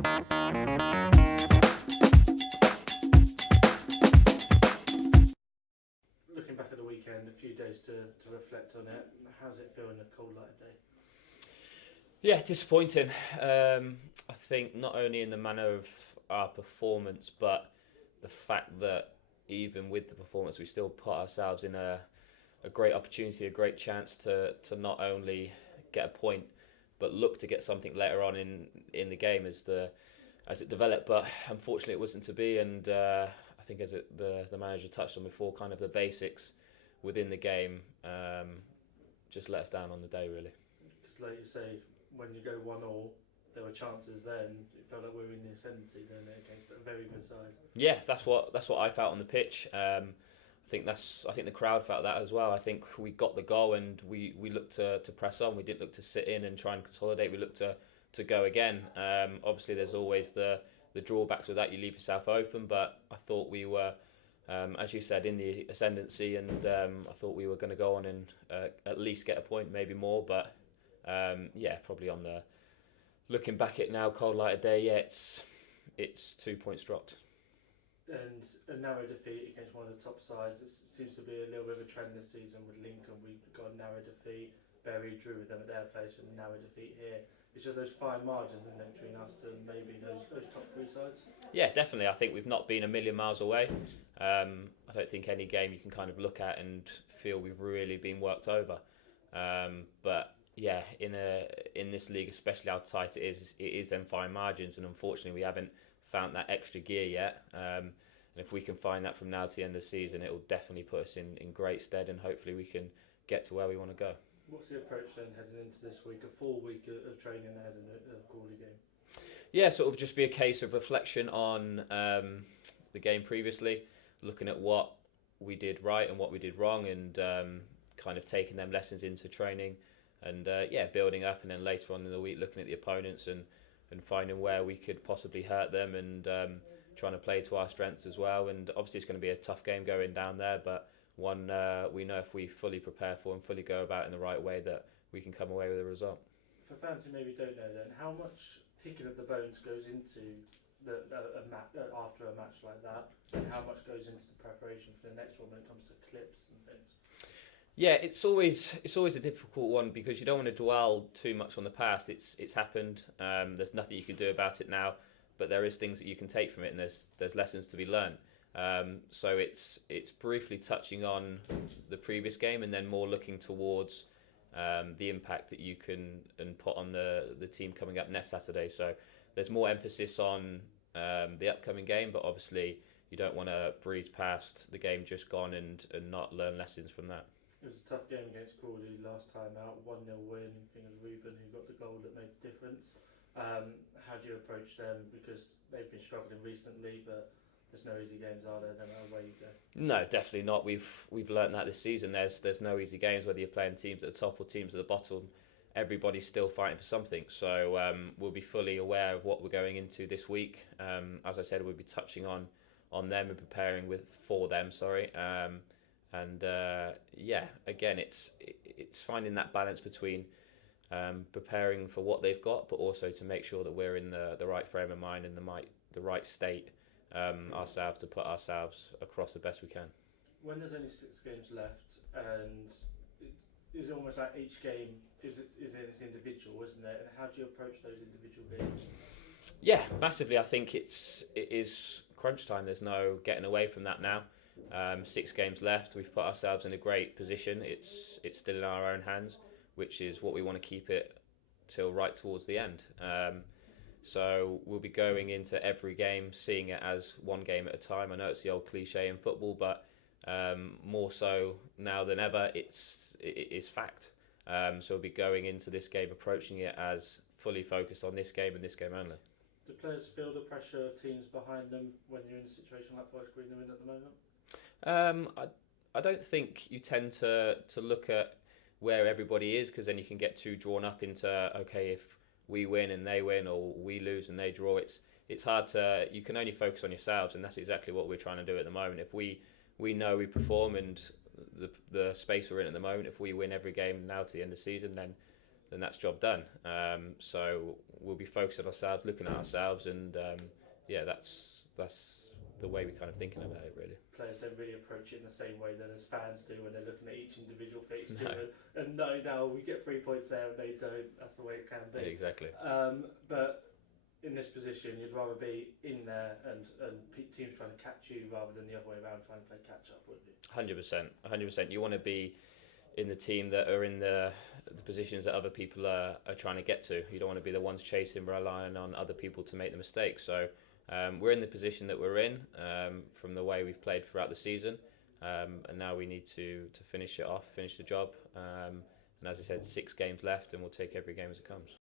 Looking back at the weekend, a few days to reflect on it, how's it feel in a cold light day? Yeah, disappointing. I think not only in the manner of our performance, but the fact that even with the performance, we still put ourselves in a great opportunity, a great chance to not only get a point, but look to get something later on in the game as it developed. But unfortunately, it wasn't to be. And I think the manager touched on before, kind of the basics within the game just let us down on the day, really. Because, like you say, when you go 1-1, there were chances then. It felt like we were in the ascendancy then against a very good side. Yeah, that's what I felt on the pitch. I think the crowd felt that as well. I think we got the goal and we looked to press on. We didn't look to sit in and try and consolidate. We looked to go again. Obviously, there's always the drawbacks with that. You leave yourself open, but I thought we were, as you said, in the ascendancy, and I thought we were going to go on and at least get a point, maybe more. But yeah, probably on the looking back at it now, cold light of day. Yeah, it's 2 points dropped. And a narrow defeat against one of the top sides. It seems to be a little bit of a trend this season with Lincoln. We got a narrow defeat. Bury drew with them at their place and a narrow defeat here. It's just those fine margins, isn't it, between us and maybe those top three sides? Yeah, definitely. I think we've not been a million miles away. I don't think any game you can kind of look at and feel we've really been worked over. But yeah, in this league, especially how tight it is them fine margins, and unfortunately we haven't found that extra gear yet. And if we can find that from now to the end of the season, it will definitely put us in great stead, and hopefully we can get to where we want to go. What's the approach then heading into this week? A full week of training ahead of the Crawley game? Yeah, so it'll just be a case of reflection on the game previously, looking at what we did right and what we did wrong, and kind of taking them lessons into training, and yeah, building up, and then later on in the week looking at the opponents and finding where we could possibly hurt them, and trying to play to our strengths as well. And obviously it's going to be a tough game going down there, but one we know if we fully prepare for and fully go about in the right way, that we can come away with a result. For fans who maybe don't know then, how much picking of the bones goes into after a match like that, and how much goes into the preparation for the next one when it comes to clips and things? Yeah, it's always a difficult one because you don't want to dwell too much on the past. It's happened. There's nothing you can do about it now, but there is things that you can take from it, and there's lessons to be learned. So it's briefly touching on the previous game, and then more looking towards the impact that you can and put on the team coming up next Saturday. So there's more emphasis on the upcoming game, but obviously you don't want to breeze past the game just gone and not learn lessons from that. It was a tough game against Crawley last time out, 1-0 win. I think it was Ruben who got the goal that made the difference. How do you approach them? Because they've been struggling recently, but there's no easy games, are there? No matter where you go. No, definitely not. We've learnt that this season. There's no easy games, whether you're playing teams at the top or teams at the bottom. Everybody's still fighting for something. So we'll be fully aware of what we're going into this week. As I said, we'll be touching on them and preparing for them. And yeah, again, it's finding that balance between preparing for what they've got, but also to make sure that we're in the right frame of mind and the right state ourselves to put ourselves across the best we can. When there's only 6 games left, and it's almost like each game is its individual, isn't it? And how do you approach those individual games? Yeah, massively. I think it is crunch time. There's no getting away from that now. 6 games left. We've put ourselves in a great position. It's still in our own hands, which is what we want to keep it till right towards the end. So we'll be going into every game seeing it as one game at a time. I know it's the old cliche in football, but more so now than ever, it is fact. So we'll be going into this game approaching it as fully focused on this game and this game only. Do players feel the pressure of teams behind them when you're in a situation like Forest Green are in at the moment? I don't think you tend to look at where everybody is, because then you can get too drawn up into, okay, if we win and they win, or we lose and they draw, it's hard to, you can only focus on yourselves, and that's exactly what we're trying to do at the moment. If we know we perform, and the space we're in at the moment, if we win every game now to the end of the season, then then that's job done. So we'll be focused on ourselves, looking at ourselves, and that's the way we're kind of thinking about it, really. Players don't really approach it in the same way that as fans do when they're looking at each individual fixture and knowing now we get 3 points there and they don't. That's the way it can be. Yeah, exactly. But in this position, you'd rather be in there and teams trying to catch you rather than the other way around trying to play catch up, wouldn't you? 100%. You want to be in the team that are in the positions that other people are trying to get to. You don't want to be the ones chasing, relying on other people to make the mistakes. So we're in the position that we're in from the way we've played throughout the season, and now we need to finish it off, finish the job. And as I said, 6 games left, and we'll take every game as it comes.